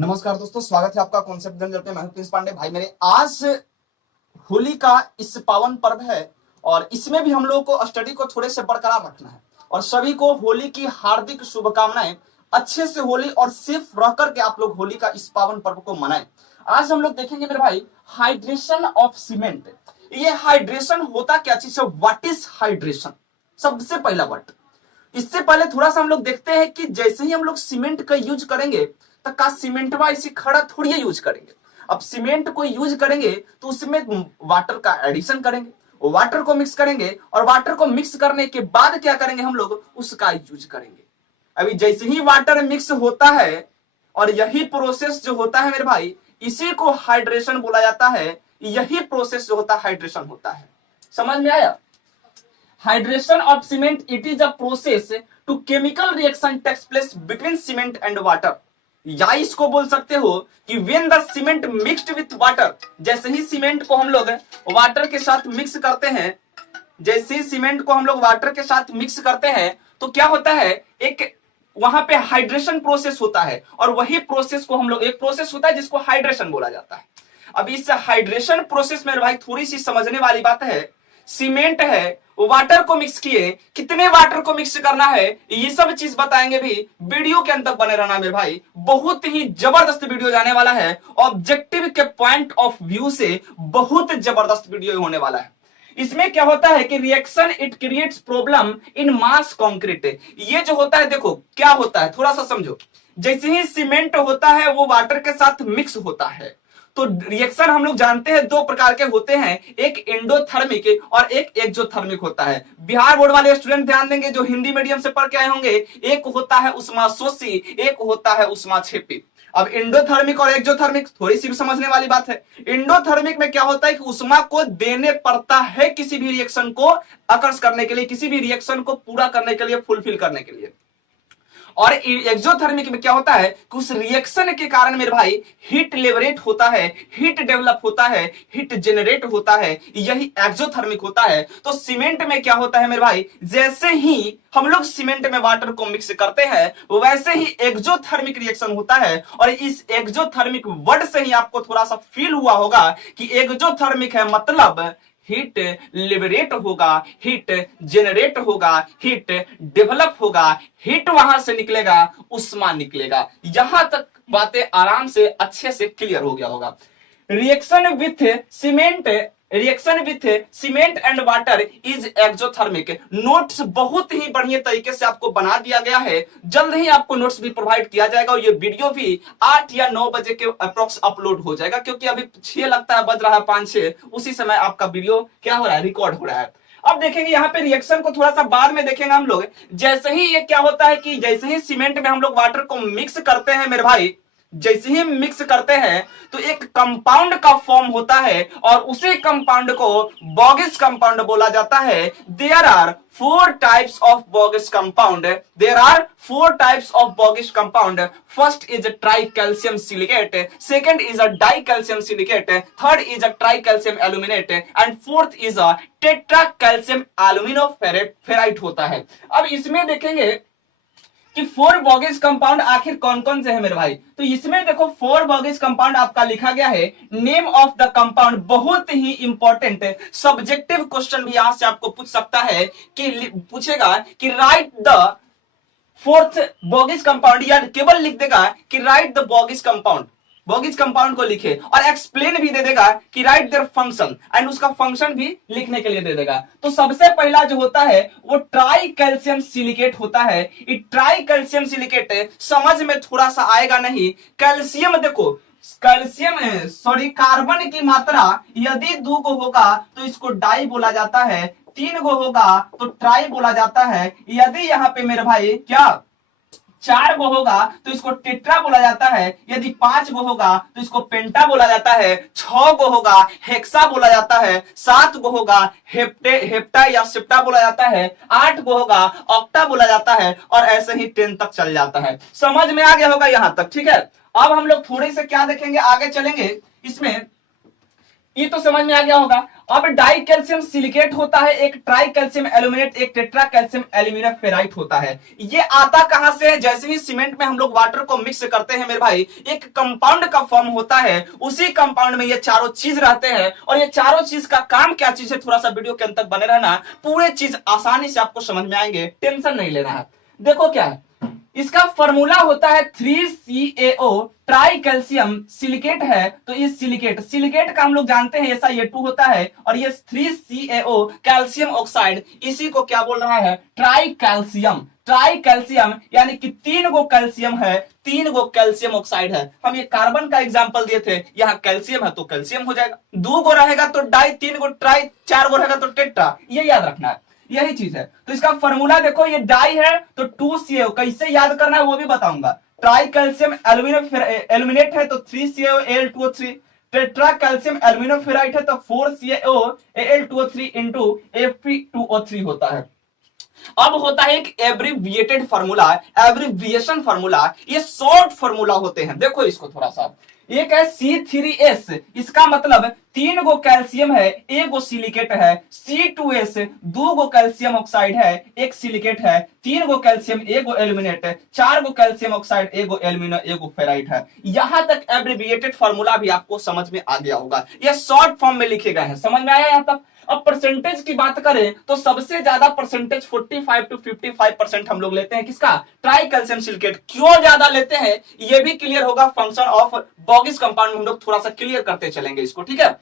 नमस्कार दोस्तों, स्वागत है आपका कॉन्सेप्ट जनरल पे। मैं हूं प्रिंस पांडे। भाई मेरे, आज होली का इस पावन पर्व है और इसमें भी हम लोगों को स्टडी को थोड़े से बरकरार रखना है और सभी को होली की हार्दिक शुभकामनाएं। अच्छे से होली और सेफ रह करके आप लोग होली का इस पावन पर्व को मनाएं। आज हम लोग देखेंगे मेरे भाई, हाइड्रेशन ऑफ सीमेंट। ये हाइड्रेशन होता क्या चीज है? What is hydration? सबसे पहला वर्ड। इससे पहले थोड़ा सा हम लोग देखते हैं कि जैसे ही हम लोग सीमेंट का यूज करेंगे तो का सीमेंट इसी खड़ा थोड़ी यूज करेंगे। अब सीमेंट को यूज करेंगे तो उसमें वाटर का एडिशन करेंगे, वाटर को मिक्स करेंगे और वाटर को मिक्स करने के बाद क्या करेंगे? हम लोग उसका यूज करेंगे। अभी जैसे ही वाटर मिक्स होता है और यही प्रोसेस जो होता है मेरे भाई, इसी को हाइड्रेशन बोला जाता है। यही प्रोसेस जो होता है हाइड्रेशन होता है। समझ में आया? Hydration of cement, it is a process to chemical reaction takes place between cement and water। या इसको बोल सकते हो कि when the cement mixed with water, जैसे ही सीमेंट को हम लोग वाटर के साथ मिक्स करते हैं, जैसे ही सीमेंट को हम लोग वाटर के साथ मिक्स करते हैं तो क्या होता है? एक वहां पे हाइड्रेशन प्रोसेस होता है और वही प्रोसेस को हम लोग, एक प्रोसेस होता है जिसको हाइड्रेशन बोला जाता है। अब इस हाइड्रेशन प्रोसेस में भाई थोड़ी सी समझने वाली बात है। सीमेंट है, वाटर को मिक्स किए, कितने वाटर को मिक्स करना है, ये सब चीज बताएंगे भी। वीडियो के अंत तक बने रहना मेरे भाई, बहुत ही जबरदस्त वीडियो जाने वाला है। ऑब्जेक्टिव के पॉइंट ऑफ व्यू से बहुत जबरदस्त वीडियो होने वाला है। इसमें क्या होता है कि reaction it creates problem in mass concrete. ये जो होता है, देखो क्या होता है, थोड़ा सा समझो। जैसे ही सीमेंट होता है वो वाटर के साथ मिक्स होता है तो रिएक्शन हम लोग जानते हैं दो प्रकार के होते हैं, एक एंडोथर्मिक और एक एक्सोथर्मिक होता है। बिहार बोर्ड वाले स्टूडेंट ध्यान देंगे जो हिंदी मीडियम से पढ़ के आए होंगे। एक होता है उष्माशोषी, एक होता है उष्माक्षेपी। अब एंडोथर्मिक और एक्सोथर्मिक थोड़ी सी भी समझने वाली बात है। एंडोथर्मिक में क्या होता है कि उष्मा को देने पड़ता है किसी भी रिएक्शन को आकर्ष करने के लिए, किसी भी रिएक्शन को पूरा करने के लिए, फुलफिल करने के लिए। और एक्सोथर्मिक में क्या होता है कि उस रिएक्शन के कारण मेरे भाई हीट लिबरेट होता है, हीट डेवलप होता है, हीट जनरेट होता है। यही एक्सोथर्मिक होता है। तो सीमेंट में क्या होता है मेरे भाई, जैसे ही हम लोग सीमेंट में वाटर को मिक्स करते हैं वैसे ही एक्सोथर्मिक रिएक्शन होता है। और इस एक्सोथर्मिक वर्ड से ही आपको थोड़ा सा फील हुआ होगा कि एक्सोथर्मिक है मतलब हीट लिबरेट होगा, हीट जनरेट होगा, हीट डेवलप होगा, हीट वहां से निकलेगा, उष्मा निकलेगा। यहां तक बातें आराम से अच्छे से क्लियर हो गया होगा। Reaction with cement, reaction with cement and water is exothermic. Notes बहुत ही बढ़िया तरीके से आपको बना दिया गया है। जल्द ही आपको नोट्स भी प्रोवाइड किया जाएगा और ये वीडियो भी 8 या 9 बजे के अप्रोक्स अपलोड हो जाएगा, क्योंकि अभी 6 लगता है, बज रहा है 5-6, उसी समय आपका वीडियो क्या हो रहा है, रिकॉर्ड हो रहा है। अब देखेंगे यहाँ पे रिएक्शन को थोड़ा सा बाद में देखेंगे हम लोग। जैसे ही ये क्या होता है कि जैसे ही सीमेंट में हम लोग वाटर को मिक्स करते हैं मेरे भाई, जैसे ही मिक्स करते हैं तो एक कंपाउंड का फॉर्म होता है और उसी कंपाउंड को बॉगिस कंपाउंड बोला जाता है। There are 4 types of Bogue's compound. There are 4 types of Bogue's compound. First is a tri calcium silicate, second is a di calcium silicate, third is a tri calcium aluminate and fourth is a tetra calcium alumino ferrite होता है। अब इसमें देखेंगे कि 4 बॉगिस compound आखिर कौन कौन से हैं मेरे भाई। तो इसमें देखो 4 बॉगिस कंपाउंड आपका लिखा गया है। नेम ऑफ द कंपाउंड बहुत ही इंपॉर्टेंट सब्जेक्टिव क्वेश्चन भी यहां से आपको पूछ सकता है कि पूछेगा कि राइट द 4th बॉगिस कंपाउंड, या केवल लिख देगा कि राइट द बॉगिस कंपाउंड, बॉगिस कंपाउंड को लिखे और एक्सप्लेन भी दे देगा कि राइट देयर फंक्शन, एंड उसका फंक्शन भी लिखने के लिए दे देगा। तो सबसे पहला जो होता है वो ट्राई कैल्शियम सिलिकेट होता है। ये ट्राई कैल्शियम सिलिकेट समझ में थोड़ा सा आएगा नहीं। कैल्शियम देखो, कैल्शियम सॉरी कार्बन की मात्रा यदि 2 को होगा तो इसको डाई बोला जाता है, 3 को होगा तो ट्राई बोला जाता है। यदि यहाँ पे मेरे भाई क्या 4 गो होगा तो इसको टेट्रा बोला जाता है, यदि 5 गो होगा तो इसको पेंटा बोला जाता है, 6 गो होगा हेक्सा बोला जाता है, 7 गो होगा हेप्टा या सेप्टा बोला जाता है, 8 गो होगा ऑक्टा बोला जाता है और ऐसे ही 10 तक चल जाता है। समझ में आ गया होगा यहां तक, ठीक है। अब हम लोग थोड़े से क्या देखेंगे, आगे चलेंगे। इसमें ये तो समझ में आ गया होगा। अब डाई कैल्शियम सिलिकेट होता है, एक ट्राई कैल्शियम एल्यूमिनेट, एक टेट्रा कैल्शियम एल्यूमिनियम फेराइट होता है। ये आता कहां से है? जैसे ही सीमेंट में हम लोग वाटर को मिक्स करते हैं मेरे भाई, एक कंपाउंड का फॉर्म होता है, उसी कंपाउंड में ये चारों चीज रहते हैं। और ये चारों चीज का काम क्या चीज है, थोड़ा सा वीडियो के अंत तक बने रहना, पूरे चीज आसानी से आपको समझ में आएंगे, टेंशन नहीं लेना है। देखो क्या है, इसका फॉर्मूला होता है 3CaO, ट्राई कैल्शियम सिलिकेट है, तो ये सिलिकेट का हम लोग जानते हैं SiO2 होता है, और ये 3CaO कैल्शियम ऑक्साइड, इसी को क्या बोल रहा है? ट्राई कैल्शियम यानी कि 3 गो कैल्शियम है, 3 गो कैल्शियम ऑक्साइड है। हम ये कार्बन का एग्जांपल दिए थे, यहाँ कैल्शियम है तो कैल्शियम हो जाएगा, 2 गो रहेगा तो डाई, 3 गो ट्राई, 4 गो रहेगा तो टेट्रा, ये याद रखना है, यही चीज है। तो इसका फॉर्मूला देखो, ये डाई है तो 2CaO, कैसे याद करना है वो भी बताऊंगा। ट्राई कैल्शियम एल्यूमिनेट है तो 3CaO Al2O3, tetra calcium aluminium ferrite है तो 4CaO Al2O3 इंटू Fe2O3 होता है। अब होता है एक एब्रिविएटेड फार्मूला, एब्रिविएशन फार्मूला, ये शॉर्ट फार्मूला होते हैं। देखो इसको थोड़ा सा, एक है C3S, इसका मतलब 3 गो कैल्शियम है, 1 गो सिलिकेट है। C2S 2 गो कैल्शियम ऑक्साइड है, 1 सिलिकेट है। 3 गो कैल्शियम, 1 गो एल्यूमिनेट है। 4 गो कैल्शियम ऑक्साइड, 1 गो एल्यूमिनियम, 1 गो फेराइट है। यहां तक एब्रिविएटेड फार्मूला भी आपको समझ में आ गया होगा, ये शॉर्ट फॉर्म में लिखे गए हैं, समझ में आया यहां तक। अब परसेंटेज की बात करें तो सबसे ज्यादा परसेंटेज 45 to 55% हम लोग लेते हैं, किसका? Try calcium silicate. क्यों ज्यादा लेते हैं ये भी क्लियर होगा, फंक्शन ऑफ बॉगिस कंपाउंड हम लोग थोड़ा सा क्लियर करते चलेंगे इसको, ठीक है।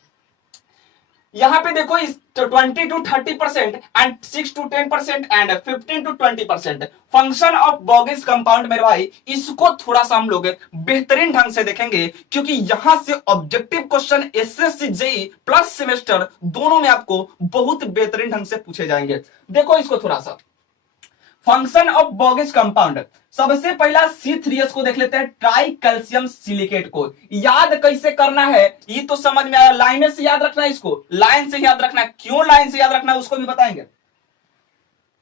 यहां पे देखो, इस 20 to 30% and 6 to 10% and 15 to 20% function of Bogue's compound मेरे भाई, इसको थोड़ा सा हम लोग बेहतरीन ढंग से देखेंगे, क्योंकि यहां से objective question SSC JEE plus semester दोनों में आपको बहुत बेहतरीन ढंग से पूछे जाएंगे। देखो इसको थोड़ा सा, फंक्शन ऑफ बॉगिस कंपाउंड, सबसे पहला C3S को देख लेते हैं, ट्राई कैल्शियम सिलिकेट को याद कैसे करना है ये तो समझ में आया, लाइन से याद रखना है, इसको लाइन से याद रखना है। क्यों लाइन से याद रखना है उसको भी बताएंगे।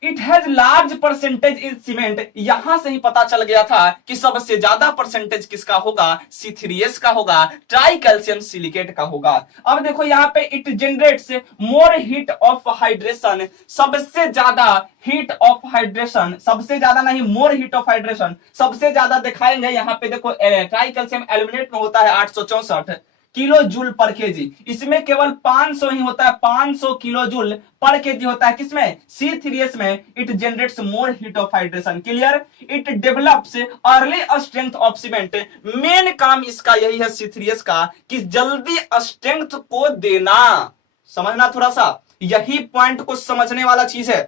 It has large percentage in cement, यहां से ही पता चल गया था कि सबसे ज्यादा परसेंटेज किसका होगा? C3S का होगा, ट्राई कैल्शियम सिलिकेट का होगा। अब देखो यहाँ पे it generates more heat of hydration, सबसे ज्यादा हीट ऑफ हाइड्रेशन, सबसे ज्यादा नहीं, मोर हीट ऑफ हाइड्रेशन सबसे ज्यादा दिखाएंगे। यहाँ पे देखो ट्राई कैल्शियम एल्यूमिनेट में होता है 864 किलो जूल पर केजी, इसमें केवल 500 ही होता है, 500 किलो जूल पर केजी होता है। किसमें? C3S में। It generates more heat of hydration, clear. It develops early strength of cement, main काम इसका यही है C3S का कि जल्दी स्ट्रेंथ को देना, समझना थोड़ा सा, यही पॉइंट को समझने वाला चीज है।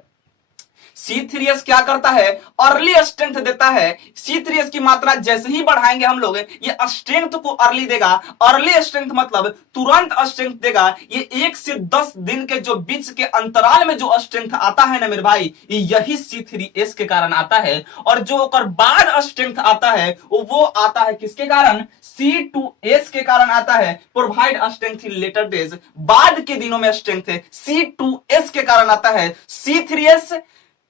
C3S क्या करता है? अर्ली स्ट्रेंथ देता है। C3S की मात्रा जैसे ही बढ़ाएंगे हम लोग, ये स्ट्रेंथ को अर्ली देगा। अर्ली स्ट्रेंथ मतलब तुरंत स्ट्रेंथ देगा। ये 1 से 10 दिन के जो बीच के अंतराल में जो स्ट्रेंथ आता है ना मेरे भाई, यही C3S के कारण आता है। और जो ओकर बाद स्ट्रेंथ आता है वो आता है किसके कारण? C2S के कारण आता है। Provide strength in later days, बाद के दिनों में स्ट्रेंथ C2S के कारण आता है। C3S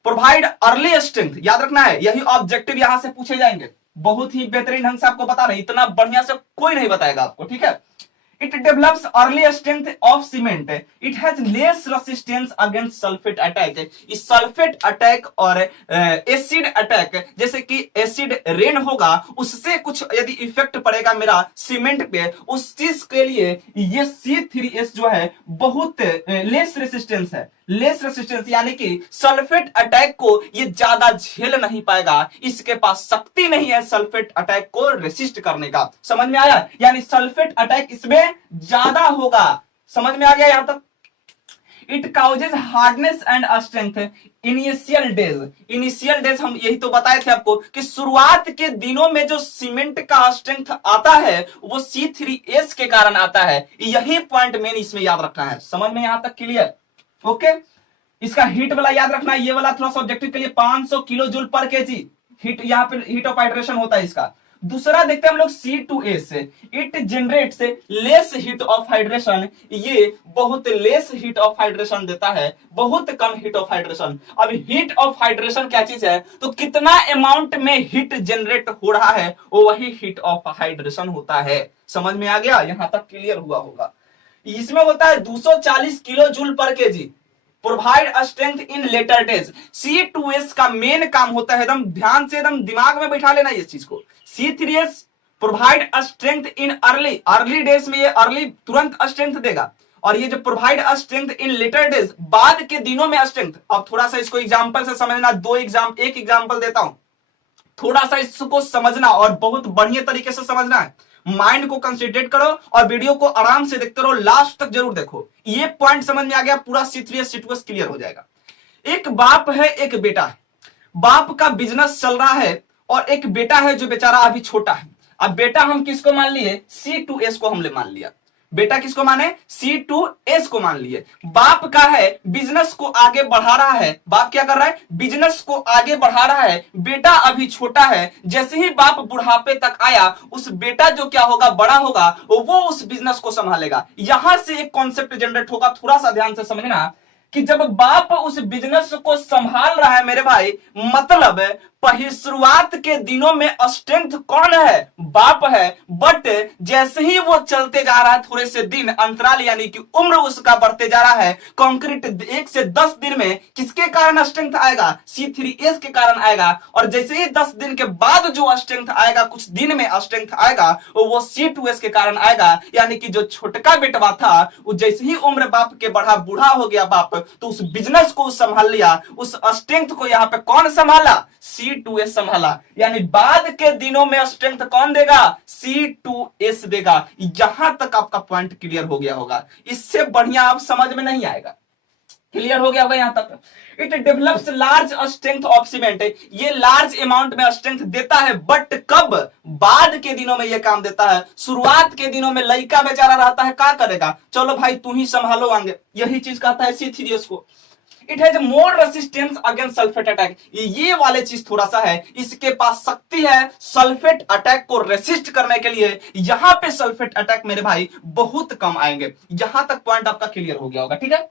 प्रोवाइड अर्ली स्ट्रेंथ, याद रखना है, यही ऑब्जेक्टिव यहां से पूछे जाएंगे। बहुत ही बेहतरीन ढंग से आपको बता रहे, इतना बढ़िया से कोई नहीं बताएगा आपको, ठीक है। It develops early strength of cement, it has less resistance against sulphate attack. इस सल्फेट अटैक और एसिड अटैक, जैसे कि एसिड रेन होगा उससे कुछ यदि इफेक्ट पड़ेगा मेरा सीमेंट पे, उस चीज के लिए ये C3S जो है बहुत लेस रेसिस्टेंस है। लेस रेसिस्टेंस यानी कि सल्फेट अटैक को ये ज्यादा झेल नहीं पाएगा, इसके पास शक्ति नहीं है सल्फेट अटैक को रेसिस्ट करने का। समझ में आया? यानी सल्फेट अटैक इसमें ज्यादा होगा। समझ में आ गया यहां तक? It causes hardness and strength initial days, हम यही तो बताए थे आपको कि शुरुआत के दिनों में जो सीमेंट का स्ट्रेंथ आता है वो C3S के कारण आता है। यही पॉइंट मेन इसमें याद रखना है। समझ में यहां तक क्लियर? ओके। इसका हीट वाला याद रखना है, ये वाला थोड़ा सा ऑब्जेक्टिव के लिए 500 किलो जूल पर केजी हीट, यहाँ पे हीट ऑफ हाइड्रेशन होता है इसका। दूसरा देखते हैं हम लोग C2S, it generates less heat of hydration, ये बहुत लेस हीट ऑफ हाइड्रेशन देता है, बहुत कम हीट ऑफ हाइड्रेशन। अब हीट ऑफ हाइड्रेशन क्या चीज है? तो कितना अमाउंट में हीट जनरेट हो रहा है वो वही हीट ऑफ हाइड्रेशन होता है। समझ में आ गया? यहां तक क्लियर हुआ होगा। इसमें होता है 240 किलो जूल पर KG, provide strength in later days. C2S का मेन काम होता है, एकदम ध्यान से एकदम दिमाग में बैठा लेना इस चीज को, C3S provide strength in early days में ये अर्ली तुरंत स्ट्रेंथ देगा, और ये जो provide strength in later days बाद के दिनों में स्ट्रेंथ। अब थोड़ा सा इसको एग्जांपल से समझना, एक एग्जांपल देता हूं, थोड़ा सा इसको समझना और बहुत बढ़िया तरीके से समझना है, माइंड को कंसंट्रेट करो और वीडियो को आराम से देखते रहो, लास्ट तक जरूर देखो, ये पॉइंट समझ में आ गया पूरा C3S C2S क्लियर हो जाएगा। एक बाप है, एक बेटा है, बाप का बिजनेस चल रहा है और एक बेटा है जो बेचारा अभी छोटा है। अब बेटा हम किसको मान लिए, C2S को हमने मान लिया, बेटा किसको माने, C2S को मान लिए। बाप का है, बिजनेस को आगे बढ़ा रहा है, बाप क्या कर रहा है, बिजनेस को आगे बढ़ा रहा है, बेटा अभी छोटा है। जैसे ही बाप बुढ़ापे तक आया, उस बेटा जो क्या होगा, बड़ा होगा, वो उस बिजनेस को संभालेगा। यहां से एक कॉन्सेप्ट जनरेट होगा, थोड़ा सा ध्यान से समझना, कि जब बाप उस बिजनेस को संभाल रहा है मेरे भाई, मतलब पहले शुरुआत के दिनों में स्ट्रेंथ कौन है, बाप है, बट जैसे ही वो चलते जा रहा है, थोड़े से दिन अंतराल यानी कि उम्र उसका बढ़ते जा रहा है, कंक्रीट 1 से 10 दिन में किसके कारण स्ट्रेंथ आएगा, C3S के कारण आएगा। और जैसे ही 10 दिन के बाद जो स्ट्रेंथ आएगा, कुछ दिन में स्ट्रेंथ आएगा, वो C2S के कारण आएगा। यानी कि जो छोटका बेटवा था, वो जैसे ही उम्र बाप के बढ़ा, बूढ़ा हो गया बाप, तो उस बिजनेस को संभाल लिया, उस स्ट्रेंथ को यहां पे कौन संभाला, C2S संभाला। यानी बाद के दिनों में स्ट्रेंथ कौन देगा, C2S देगा। यहां तक आपका पॉइंट क्लियर हो गया होगा, इससे बढ़िया आप समझ में नहीं आएगा। क्लियर हो गया होगा यहां तक। It develops large strength of cement, ये लार्ज अमाउंट में स्ट्रेंथ देता है, बट कब, बाद के दिनों में ये काम देता है। शुरुआत के दिनों में लड़का बेचारा रहता है, क्या करेगा, चलो भाई तू ही संभालो आगे, यही चीज कहता है C3S को। It has more resistance against sulphate attack, ये वाले चीज थोड़ा सा है, इसके पास शक्ति है सल्फेट अटैक को रेसिस्ट करने के लिए। यहां पे सल्फेट अटैक मेरे भाई बहुत कम आएंगे। यहां तक पॉइंट आपका क्लियर हो गया होगा, ठीक है।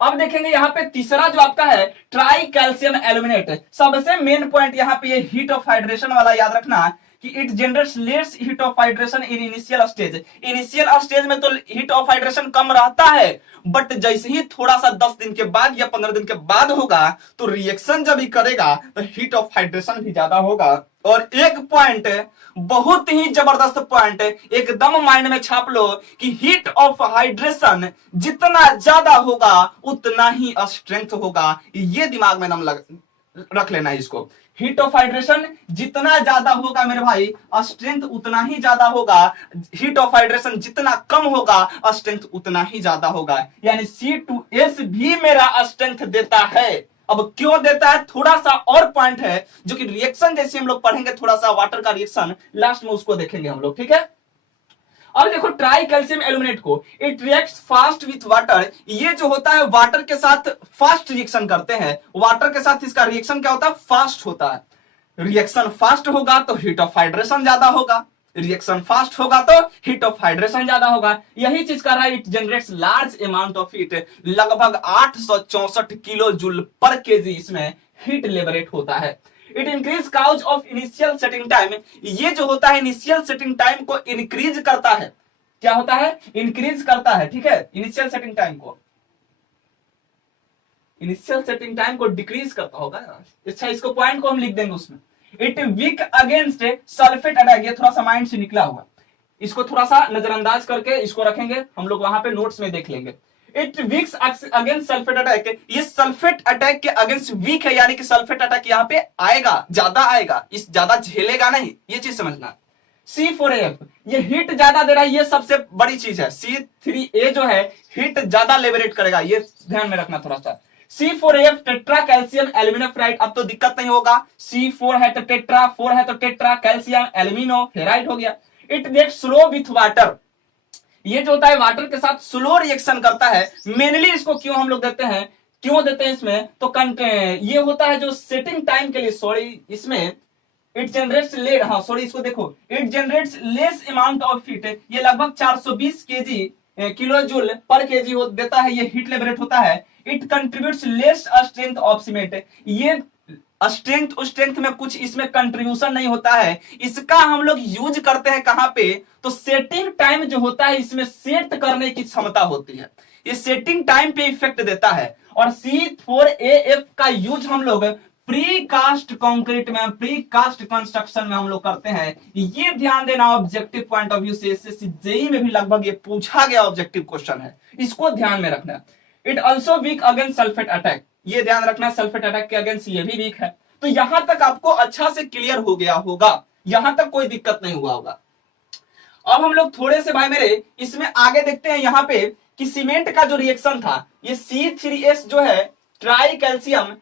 अब देखेंगे यहां पे तीसरा जो आपका है ट्राई कैल्शियम एल्यूमिनेट, सबसे मेन पॉइंट यहां पे ये हीट ऑफ हाइड्रेशन वाला याद रखना कि it generates less heat of hydration in initial stage. Initial stage में तो हीट ऑफ हाइड्रेशन कम रहता है, बट जैसे ही थोड़ा सा 10 दिन के बाद या 15 दिन के बाद होगा, तो रिएक्शन जब ही करेगा तो हीट ऑफ हाइड्रेशन भी ज्यादा होगा। और एक पॉइंट, बहुत ही जबरदस्त पॉइंट, एकदम माइंड में छाप लो कि हीट ऑफ हाइड्रेशन जितना ज्यादा होगा उतना ही स्ट्रेंथ होगा। ये दिमाग में नाम रख लेना है इसको, हीट ऑफ हाइड्रेशन जितना ज्यादा होगा मेरे भाई, स्ट्रेंथ उतना ही ज्यादा होगा। हीट ऑफ हाइड्रेशन जितना कम होगा, स्ट्रेंथ उतना ही ज्यादा होगा। यानी C2S भी मेरा स्ट्रेंथ देता है। अब क्यों देता है, थोड़ा सा और पॉइंट है जो कि रिएक्शन जैसे हम लोग पढ़ेंगे, थोड़ा सा वाटर का रिएक्शन लास्ट में उसको देखेंगे हम लोग, ठीक है। अब देखो ट्राई कैल्शियम एल्यूमिनेट को, it reacts fast with water, ये जो होता है वाटर के साथ फास्ट रिएक्शन करते हैं। वाटर के साथ इसका रिएक्शन क्या होता है, फास्ट होता है। रिएक्शन फास्ट होगा तो हीट ऑफ हाइड्रेशन ज्यादा होगा, रिएक्शन फास्ट होगा तो हीट ऑफ हाइड्रेशन ज्यादा होगा। यही चीज कर रहा है, it generates large amount of heat, लगभग 864 किलो जूल पर केजी इसमें हीट लिबरेट होता है। It increase cause of initial setting time, ये जो होता है इनिशियल सेटिंग टाइम को इंक्रीज करता है। क्या होता है, इंक्रीज करता है, ठीक है। इनिशियल सेटिंग टाइम को, इनिशियल सेटिंग टाइम को डिक्रीज करता होगा। अच्छा, इसको पॉइंट को हम लिख देंगे उसमें। It weak against sulphate attack, ये थोड़ा सा माइंड से निकला हुआ, इसको थोड़ा सा नजरअंदाज करके इसको रखेंगे हम लोग, वहां पे नोट्स में देख लेंगे। It weeks against sulphate attack, ये सल्फेट अटैक के अगेंस्ट वीक है, यानी कि सल्फेट अटैक यहाँ पे आएगा, ज्यादा आएगा, इस ज्यादा झेलेगा नहीं, ये चीज समझना। C4AF, ये हीट ज्यादा दे रहा है, ये सबसे बड़ी चीज है। C3A जो है हीट ज्यादा लिबरेट करेगा, ये ध्यान में रखना थोड़ा सा। C4AF tetra calcium alumino ferrite, अब तो दिक्कत नहीं होगा, C4 है तो टेट्रा, 4 है तो टेट्रा, कैल्शियम एल्यूमिनो फेराइड हो गया। It react slow with water, ये जो होता है वाटर के साथ स्लो रिएक्शन करता है। मेनली इसको क्यों हम लोग देते हैं, क्यों देते हैं इसमें, तो ये होता है जो सेटिंग टाइम के लिए, सॉरी इसमें इट जनरेट्स लेट, हाँ सॉरी इसको देखो, it generates less amount of heat, ये लगभग 420 किलो जूल पर केजी देता है, ये हीट लिबरेट होता है। It contributes less strength of cement, ये स्ट्रेंथ में कुछ इसमें कंट्रीब्यूशन नहीं होता है। इसका हम लोग यूज करते हैं कहां पे, तो सेटिंग टाइम जो होता है इसमें सेट करने की क्षमता होती है, ये सेटिंग टाइम पे इफेक्ट देता है। और C4AF का यूज हम लोग प्री कास्ट कंक्रीट में, प्री कास्ट कंस्ट्रक्शन में हम लोग करते हैं। ये ध्यान देना ऑब्जेक्टिव पॉइंट ऑफ व्यू से, एसएससी जेईई में भी लगभग ये पूछा गया ऑब्जेक्टिव क्वेश्चन है, इसको ध्यान में रखना। It also weak against sulphate attack, ये ध्यान रखना सल्फेट अटैक के अगेंस्ट ये भी वीक है। तो यहां तक आपको अच्छा से क्लियर हो गया होगा, यहां तक कोई दिक्कत नहीं हुआ होगा। अब हम लोग थोड़े से भाई मेरे इसमें आगे देखते हैं यहां पे कि सीमेंट का जो रिएक्शन था, ये C3S जो है ट्राई कैल्शियम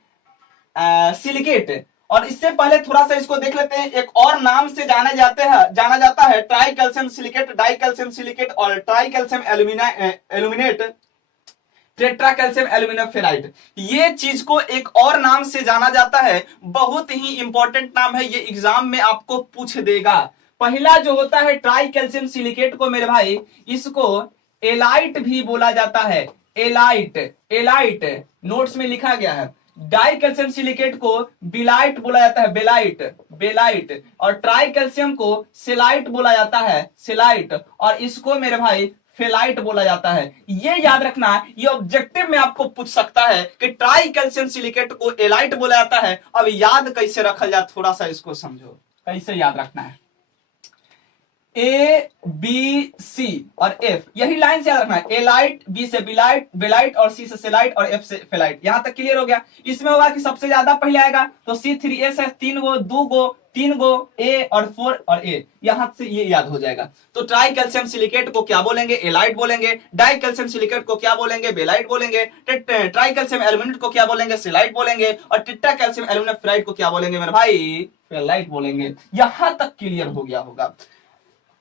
सिलिकेट, और इससे पहले थोड़ा सा इसको देख लेते हैं, एक और नाम से जाना जाता है tri calcium silicate, di calcium silicate और tri calcium aluminate, tetra calcium aluminium ferrite. ये चीज को एक और नाम से जाना जाता है, बहुत ही इंपॉर्टेंट नाम है, ये एग्जाम में आपको पूछ देगा। पहला जो होता है ट्राई कैल्शियम सिलिकेट को मेरे भाई, इसको एलाइट भी बोला जाता है, एलाइट, एलाइट नोट्स में लिखा गया है। डाई कैल्शियम सिलिकेट को बिलाइट बोला जाता है, बेलाइट, बेलाइट, और ट्राई कैल्शियम को सेलाइट बोला जाता है, सेलाइट, और इसको मेरे भाई फेलाइट बोला जाता है। ये याद रखना, ये ऑब्जेक्टिव में आपको पूछ सकता है कि ट्राई कैल्शियम सिलिकेट को एलाइट बोला जाता है। अब याद कैसे रखा जाए, थोड़ा सा इसको समझो, कैसे याद रखना है। A, B, C और F, यही लाइन से याद रखना है। एलाइट, B से बिलाइट, बेलाइट और C से सेलाइट और F से फेलाइट। यहां तक क्लियर हो गया। इसमें होगा कि सबसे ज्यादा पहले आएगा तो C3S है, 3 गो, 2 गो, 3 गो, A और 4 और A, यहां से ये याद हो जाएगा। तो ट्राई कैल्शियम सिलिकेट को क्या बोलेंगे, एलाइट बोलेंगे। डाई कैल्शियम सिलिकेट को क्या बोलेंगे, बेलाइट बोलेंगे। ट्राई कैल्शियम एल्यूमिनेट को क्या बोलेंगे, सेलाइट बोलेंगे। और टेट्रा कैल्शियम एल्यूमिनियम फेराइड को क्या बोलेंगे मेरे भाई, फेलाइट बोलेंगे। यहां तक क्लियर हो गया होगा।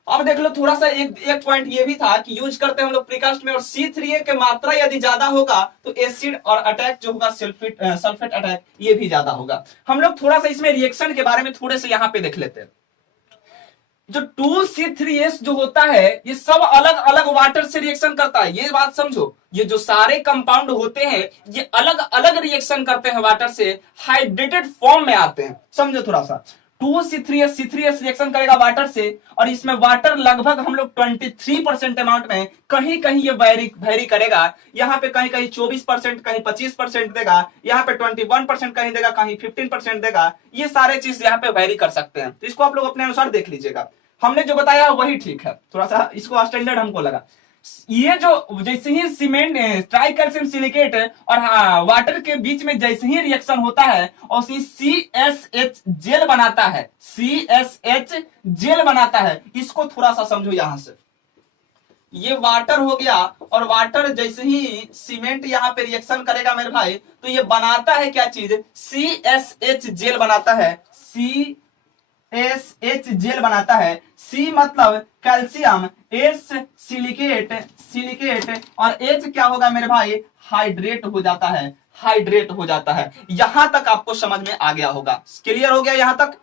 अब देख लो थोड़ा सा एक पॉइंट ये भी था कि यूज करते हैं हम लोग प्रीकास्ट में, और C3A की मात्रा यदि ज्यादा होगा तो एसिड और अटैक जो होगा सल्फेट अटैक, ये भी ज्यादा होगा। हम लोग थोड़ा सा इसमें रिएक्शन के बारे में थोड़े से यहाँ पे देख लेते हैं। जो 2C3S जो होता है, ये सब अलग अलग वाटर से रिएक्शन करता है, ये बात समझो। ये जो सारे कंपाउंड होते हैं ये अलग अलग रिएक्शन करते हैं वाटर से, हाइड्रेटेड फॉर्म में आते हैं, समझो थोड़ा सा। 2C3S रिएक्शन करेगा वाटर से, और इसमें वाटर लगभग हम लोग 23% अमाउंट में, कहीं कहीं ये वेरी करेगा। यहाँ पे कहीं कहीं 24%, कहीं 25% देगा, यहाँ पे 21% कहीं देगा, कहीं 15% देगा। ये सारे चीज यहाँ पे वेरी कर सकते हैं, तो इसको आप लोग अपने अनुसार देख लीजिएगा। हमने जो बताया वही ठीक है, थोड़ा सा इसको स्टैंडर्ड हमको लगा। ये जो जैसे ही सीमेंट ट्राई कैल्शियम सिलिकेट और वाटर के बीच में जैसे ही रिएक्शन होता है, और CSH जेल बनाता है, CSH जेल बनाता है। इसको थोड़ा सा समझो यहां से। ये वाटर हो गया, और वाटर जैसे ही सीमेंट यहाँ पे रिएक्शन करेगा मेरे भाई, तो ये बनाता है क्या चीज, CSH जेल बनाता है, CSH जेल बनाता है। C मतलब कैल्शियम, S सिलिकेट, और H क्या होगा मेरे भाई, हाइड्रेट हो जाता है, हाइड्रेट हो जाता है। यहां तक आपको समझ में आ गया होगा, क्लियर हो गया यहां तक।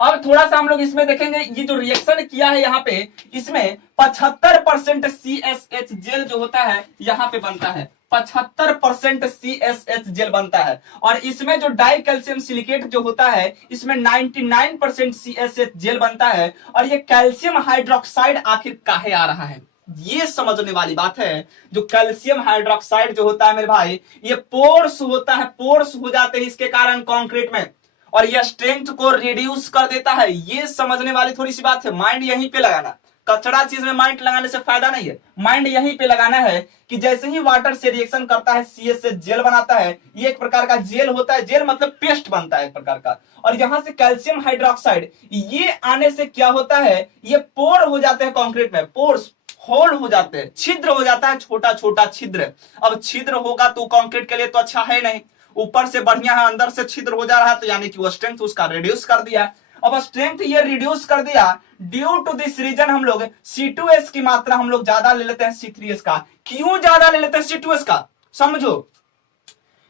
अब थोड़ा सा हम लोग इसमें देखेंगे, ये जो रिएक्शन किया है यहाँ पे, इसमें 75% CSH जेल जो होता है यहाँ पे बनता है, 75% CSH जेल बनता है। और इसमें जो डाई कैल्शियम सिलिकेट जो होता है, इसमें 99% CSH जेल बनता है। और ये कैल्शियम हाइड्रोक्साइड आखिर काहे आ रहा है, ये समझने वाली बात है। जो कैल्शियम हाइड्रोक्साइड जो होता है मेरे भाई, ये पोर्स होता है, पोर्स हो जाते हैं इसके कारण कंक्रीट में, और यह स्ट्रेंथ को रिड्यूस कर देता है। ये समझने वाली थोड़ी सी बात है, माइंड यहीं पे लगाना। कचड़ा चीज में माइंड लगाने से फायदा नहीं है, माइंड यहीं पे लगाना है कि जैसे ही वाटर से रिएक्शन करता है, CS से जेल बनाता है। ये एक प्रकार का जेल होता है, जेल मतलब पेस्ट बनता है एक प्रकार का। और यहां से कैल्शियम हाइड्रोक्साइड ये आने से क्या होता है, ये पोर हो जाते हैं कंक्रीट में, पोर्स, होल हो जाते हैं, छिद्र हो जाता है, छोटा छोटा छिद्र। अब छिद्र होगा तो कंक्रीट के लिए तो अच्छा है नहीं, ऊपर से बढ़िया है, अंदर से छिद्र हो जा रहा है, तो यानी कि वो स्ट्रेंथ उसका रिड्यूस कर दिया। अब स्ट्रेंथ ये रिड्यूस कर दिया, ड्यू टू दिस रीजन हम लोग C2S की मात्रा हम लोग ज्यादा ले लेते हैं C3S का। क्यों ज्यादा ले लेते हैं C2S का, समझो।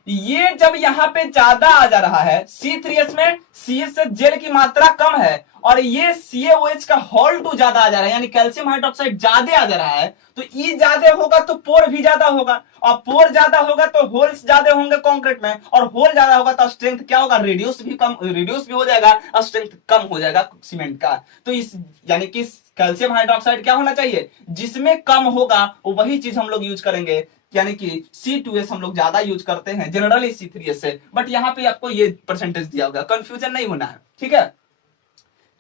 ये जब यहाँ पे ज्यादा आ जा रहा है C3S में, CSH जेल की मात्रा कम है, और ये CaOH का होल टू ज्यादा आ जा रहा है, यानी कैल्शियम हाइड्रोक्साइड ज्यादा आ जा रहा है। तो ई ज्यादा होगा तो पोर भी ज्यादा होगा, और पोर ज्यादा होगा तो होल्स ज्यादा होंगे कंक्रीट में, और होल ज्यादा होगा तो स्ट्रेंथ क्या होगा, रिड्यूस भी हो जाएगा, और स्ट्रेंथ कम हो जाएगा सीमेंट का। तो इस यानी कि कैल्शियम हाइड्रोक्साइड क्या होना चाहिए, जिसमें कम होगा वही चीज हम लोग यूज करेंगे, यानी कि C2S हम लोग ज्यादा यूज करते हैं जनरली C3S से, बट यहाँ पे आपको ये परसेंटेज दिया होगा, कंफ्यूजन नहीं होना है, ठीक है।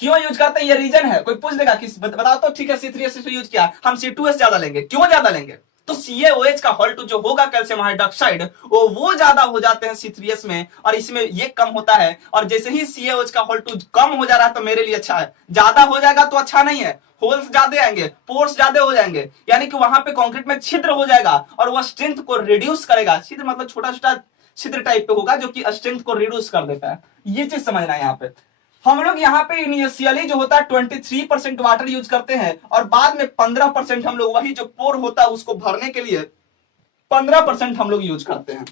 क्यों यूज करते हैं ये रीजन है, कोई पूछ देगा कि बताओ तो, ठीक है C3S से यूज किया, हम C2S ज्यादा लेंगे, क्यों ज्यादा लेंगे, तो CaOH का हॉल्ट जो होगा कैल्शियम हाइड्रोक्साइड वो ज्यादा हो जाते हैं C3S में, और इसमें ये कम होता है, और जैसे ही CaOH का हॉल्ट कम हो जा रहा है तो मेरे लिए अच्छा है, ज्यादा हो जाएगा तो अच्छा नहीं है, होल्स ज्यादा आएंगे, पोर्स ज्यादा हो जाएंगे, यानी कि वहां पे कंक्रीट में छिद्र हो जाएगा और वह स्ट्रेंथ को रिड्यूस करेगा, छिद्र मतलब छोटा छोटा छिद्र टाइप पे होगा जो कि स्ट्रेंथ को रिड्यूस कर देता है, ये चीज समझना है। यहाँ पे हम लोग यहाँ पे इनिशियली जो होता है 23% वाटर यूज करते हैं, और बाद में 15% हम लोग वही जो पोर होता है उसको भरने के लिए 15% हम लोग यूज करते हैं।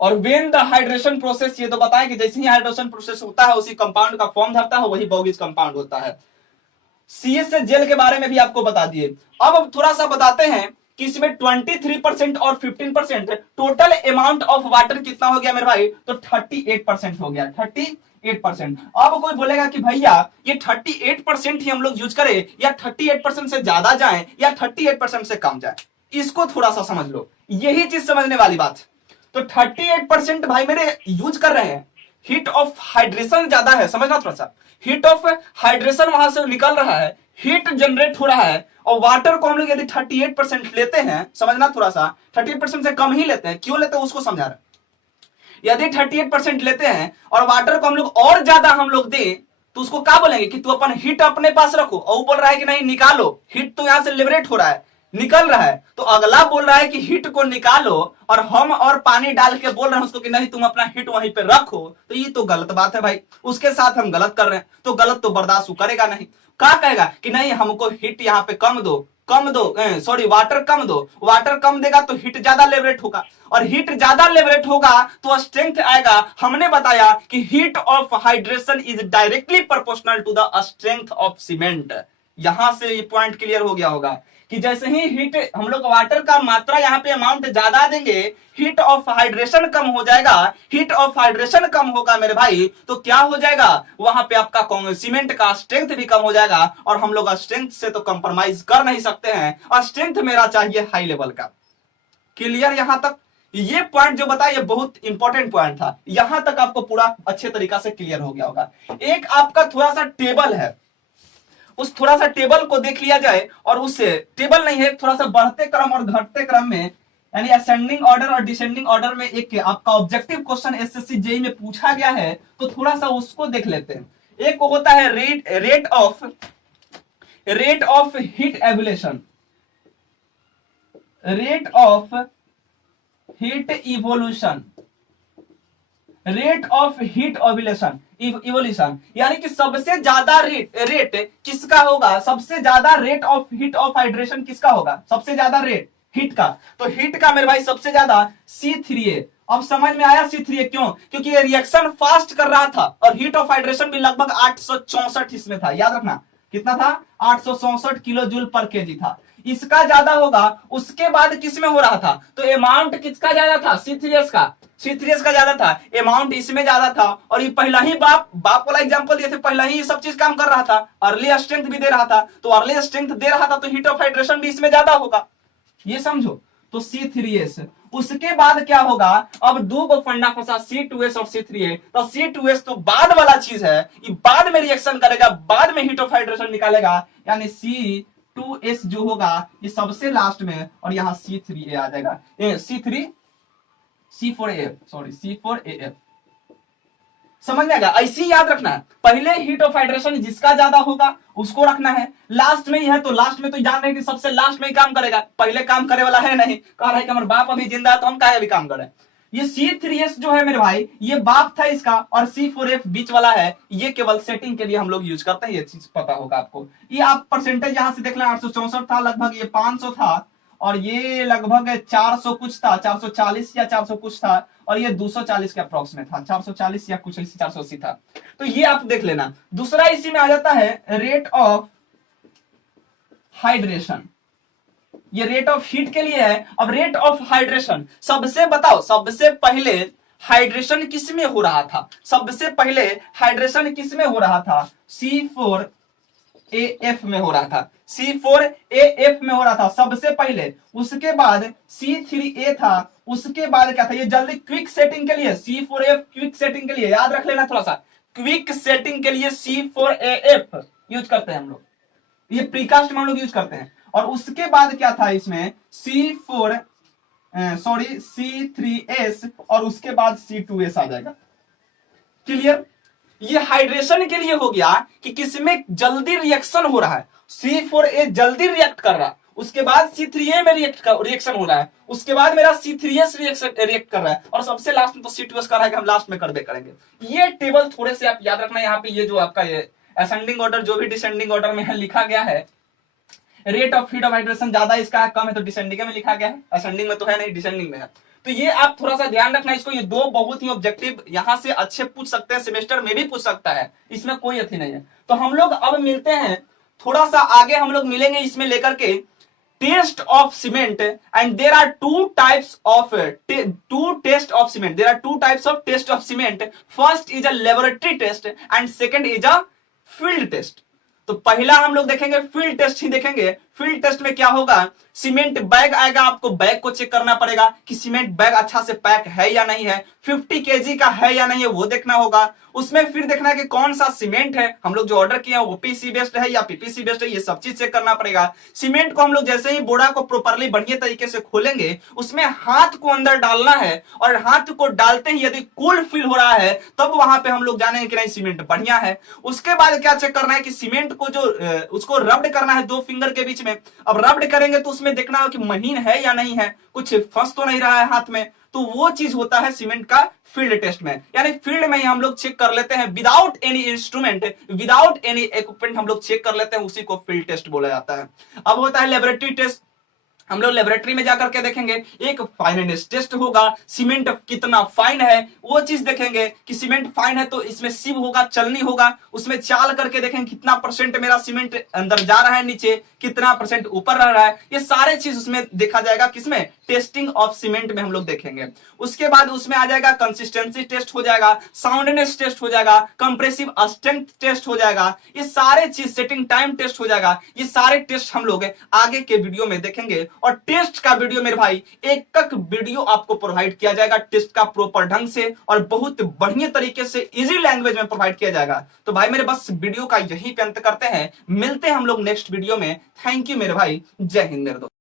और वेन द हाइड्रेशन प्रोसेस, ये तो बताया कि जैसे ही हाइड्रेशन प्रोसेस होता है उसी कंपाउंड का फॉर्म धरता है, वही बॉगिज कंपाउंड होता है। CS से जेल के बारे में भी आपको बता दिए। अब थोड़ा सा बताते हैं कि इसमें 23% और 15% टोटल अमाउंट ऑफ वाटर कितना हो गया मेरे भाई, तो 38% हो गया, 38%। अब कोई बोलेगा कि भैया ये 38% ही हम लोग यूज करें, या 38% से ज्यादा जाए, या 38% से कम जाए, इसको थोड़ा सा समझ लो, यही चीज समझने वाली बात। तो 38% भाई मेरे यूज कर रहे हैं, हीट ऑफ हाइड्रेशन ज्यादा है, समझना थोड़ा सा, हीट ऑफ हाइड्रेशन वहां से निकल रहा है, हीट जनरेट हो रहा है, और वाटर को हम लोग यदि 38% लेते हैं, समझना थोड़ा सा, 38% से कम ही लेते हैं, क्यों लेते हैं उसको समझा रहे, यदि 38% लेते हैं और वाटर को हम लोग और ज्यादा हम लोग दें, तो उसको क्या बोलेंगे कि तू अपन हीट अपने पास रखो, और वो बोल रहा है कि नहीं निकालो, हीट तो यहां से लिबरेट हो रहा है, निकल रहा है, तो अगला बोल रहा है कि हीट को निकालो, और हम और पानी डाल के बोल रहे हैं उसको कि नहीं तुम अपना हीट वहीं पे रखो, तो ये तो गलत बात है भाई, उसके साथ हम गलत कर रहे हैं, तो गलत तो बर्दाश्त करेगा नहीं, क्या कहेगा कि नहीं हमको हीट यहाँ पे कम दो, सॉरी वाटर कम दो, वाटर कम देगा तो हीट ज्यादा लिबरेट होगा, और हीट ज्यादा लिबरेट होगा तो स्ट्रेंथ आएगा। हमने बताया कि heat of hydration is directly proportional to the strength of cement. यहां से ये पॉइंट क्लियर हो गया होगा कि जैसे ही हीट हम लोग वाटर का मात्रा यहाँ पे अमाउंट ज्यादा देंगे, हीट ऑफ हाइड्रेशन कम हो जाएगा, हीट ऑफ हाइड्रेशन कम होगा मेरे भाई, तो क्या हो जाएगा, वहां पे आपका सीमेंट का स्ट्रेंथ भी कम हो जाएगा, और हम लोग स्ट्रेंथ से तो कंप्रोमाइज कर नहीं सकते हैं, और स्ट्रेंथ मेरा चाहिए हाई लेवल का। क्लियर यहां तक, ये पॉइंट जो बताया ये बहुत इंपॉर्टेंट पॉइंट था, यहां तक आपको पूरा अच्छे तरीका से क्लियर हो गया होगा। एक आपका थोड़ा सा टेबल है, उस थोड़ा सा टेबल को देख लिया जाए, और उस टेबल नहीं है, थोड़ा सा बढ़ते क्रम और घटते क्रम में, यानी असेंडिंग ऑर्डर और डिसेंडिंग ऑर्डर में एक आपका ऑब्जेक्टिव क्वेश्चन एसएससी जेईई में पूछा गया है, तो थोड़ा सा उसको देख लेते हैं। एक होता है rate of heat evolution, rate of heat evolution, rate of heat evolution, यानी कि सबसे ज्यादा रेट किसका होगा, सबसे ज्यादा rate of heat of hydration किसका होगा, सबसे ज्यादा रेट हीट का, तो हीट का मेरे भाई सबसे ज्यादा C3A। अब समझ में आया C3A क्यों, क्योंकि ये रिएक्शन फास्ट कर रहा था, और हीट ऑफ हाइड्रेशन भी लगभग 864 इसमें था, याद रखना कितना था, 864 किलो जूल पर केजी था, इसका ज्यादा होगा। उसके बाद किस में हो रहा था, तो अमाउंट किसका ज्यादा था, C3S का ज्यादा था, अमाउंट इसमें ज्यादा था, और ये पहला ही बाप वाला एग्जांपल दिए थे, पहला ही ये सब चीज काम कर रहा था, अर्ली स्ट्रेंथ भी दे रहा था, तो अर्ली स्ट्रेंथ दे रहा था तो हीट ऑफ हाइड्रेशन भी इसमें ज्यादा होगा, ये समझो, तो C3S। उसके बाद क्या होगा, अब दो को फंडा फंसा C2S और C3A, तो C2S तो बाद वाला चीज है, ये बाद में रिएक्शन करेगा, बाद में हीट ऑफ हाइड्रेशन निकालेगा, यानी C2S जो होगा ये सबसे लास्ट में, और यहां C3A आ जाएगा, C4AF समझ में आएगा, ऐसे ही याद रखना है, पहले हीट ऑफ हाइड्रेशन जिसका ज्यादा होगा उसको रखना है, लास्ट में ही है तो लास्ट में तो जान रहे कि सबसे लास्ट में ही काम करेगा, पहले काम करे वाला है नहीं, कह रहा है कि हमारे बाप अभी जिंदा है तो हम काहे अभी काम करें। ये C3S जो है मेरे भाई ये बाप था इसका, और C4F बीच वाला है, ये केवल सेटिंग के लिए हम लोग यूज करते हैं, ये चीज पता होगा आपको। ये आप परसेंटेज यहां से देख लें, 864 था लगभग, ये 500 था, और ये लगभग 400 कुछ था, 440 या 400 कुछ था, और ये 240 के अप्रोक्स में था, 440 या कुछ 480 था, तो ये आप देख लेना। दूसरा इसी में आ जाता है रेट ऑफ हाइड्रेशन, ये रेट ऑफ हीट के लिए है। अब रेट ऑफ हाइड्रेशन सबसे बताओ, सबसे पहले हाइड्रेशन किस में हो रहा था, सबसे पहले हाइड्रेशन किस में हो रहा था, C4 AF में हो रहा था, C4AF में हो रहा था सबसे पहले, उसके बाद C3A था, उसके बाद क्या था, ये जल्दी क्विक सेटिंग के लिए C4AF, क्विक सेटिंग के लिए याद रख लेना थोड़ा सा, क्विक सेटिंग के लिए C4AF यूज करते हैं हम लोग, ये प्रीकास्ट में हम लोग यूज करते हैं। और उसके बाद क्या था इसमें C3S और उसके बाद C2S आ जाएगा। क्लियर? ये हाइड्रेशन के लिए हो गया कि किसमें जल्दी रिएक्शन हो रहा है, C4A जल्दी रिएक्ट कर रहा है, उसके बाद C3A में रिएक्शन हो रहा है, उसके बाद मेरा C3S रिएक्ट कर रहा है, और सबसे लास्ट में तो C2S कर रहा है कि हम लास्ट में करबे करेंगे। ये टेबल थोड़े से आप याद रखना, यहाँ पे ये जो आपका ये असेंडिंग ऑर्डर जो भी डिसेंडिंग ऑर्डर में लिखा गया है, rate of heat of hydration ज्यादा इसका कम है तो डिसेंडिंग में लिखा गया है, असेंडिंग में तो है नहीं, डिसेंडिंग में है। तो ये आप थोड़ा सा ध्यान रखना इसको, ये दो बहुत ही ऑब्जेक्टिव यहां से अच्छे पूछ सकते हैं, सेमेस्टर में भी पूछ सकता है, इसमें कोई अथी नहीं है। तो हम लोग अब मिलते हैं थोड़ा सा आगे, हम लोग मिलेंगे इसमें लेकर के test of cement, and there are two types of test of cement, there are two types of test of cement, first is a laboratory test and second is a field test. तो पहला हम लोग देखेंगे field test ही देखेंगे। Field test में क्या होगा, cement bag आएगा, आपको बैग को चेक करना पड़ेगा कि सीमेंट बैग अच्छा से पैक है या नहीं है, 50 केजी का है या नहीं है वो देखना होगा। उसमें फिर देखना है कि कौन सा सीमेंट है, हम लोग जो ऑर्डर किया वो पीसी बेस्ड है या पीपीसी बेस्ड है, ये सब चीज चेक करना पड़ेगा। सीमेंट को हम लोग जैसे ही बोरा को प्रॉपर्ली बढ़िया तरीके से खोलेंगे, उसमें हाथ को अंदर डालना है, और हाथ को डालते ही यदि कोल्ड फील हो रहा है तब वहां पे हम लोग जानेंगे कि नहीं सीमेंट बढ़िया है। उसके बाद क्या चेक करना है कि सीमेंट को जो उसको रब्ड करना है दो फिंगर के बीच में। अब रब्ड करेंगे तो उसमें देखना हो कि महीन है या नहीं है, कुछ फंस तो नहीं रहा है हाथ में, तो वो चीज होता है सीमेंट का फील्ड टेस्ट में। यानी फील्ड में ही हम लोग चेक कर लेते हैं without any instrument, without any equipment हम लोग चेक कर लेते हैं, उसी को फील्ड टेस्ट बोला जाता है। अब होता है लेबोरेटरी टेस्ट, हम लोग लेबोरेटरी में जाकर के देखेंगे, एक फाइननेस टेस्ट होगा, सीमेंट कितना फाइन है वो चीज देखेंगे कि सीमेंट फाइन है तो इसमें सिव होगा, चलनी होगा, उसमें चाल करके देखेंगे कितना परसेंट मेरा सीमेंट अंदर जा रहा है नीचे, कितना परसेंट ऊपर रह रहा है, ये सारे चीज उसमें देखा जाएगा, किसमें, टेस्टिंग ऑफ सीमेंट में हम लोग देखेंगे। उसके बाद उसमें आ जाएगा कंसिस्टेंसी टेस्ट हो जाएगा, साउंडनेस टेस्ट हो जाएगा, कंप्रेसिव स्ट्रेंथ टेस्ट हो जाएगा, ये सारे चीज, सेटिंग टाइम टेस्ट हो जाएगा, ये सारे टेस्ट हम लोग आगे के वीडियो में देखेंगे। और टेस्ट का वीडियो मेरे भाई एक वीडियो आपको प्रोवाइड किया जाएगा टेस्ट का प्रॉपर ढंग से और बहुत बढ़िया तरीके से इजी लैंग्वेज में प्रोवाइड किया जाएगा। तो भाई मेरे बस वीडियो का यही पे अंत करते हैं, मिलते हैं हम लोग नेक्स्ट वीडियो में। थैंक यू मेरे भाई, जय हिंद मेरे दोस्त।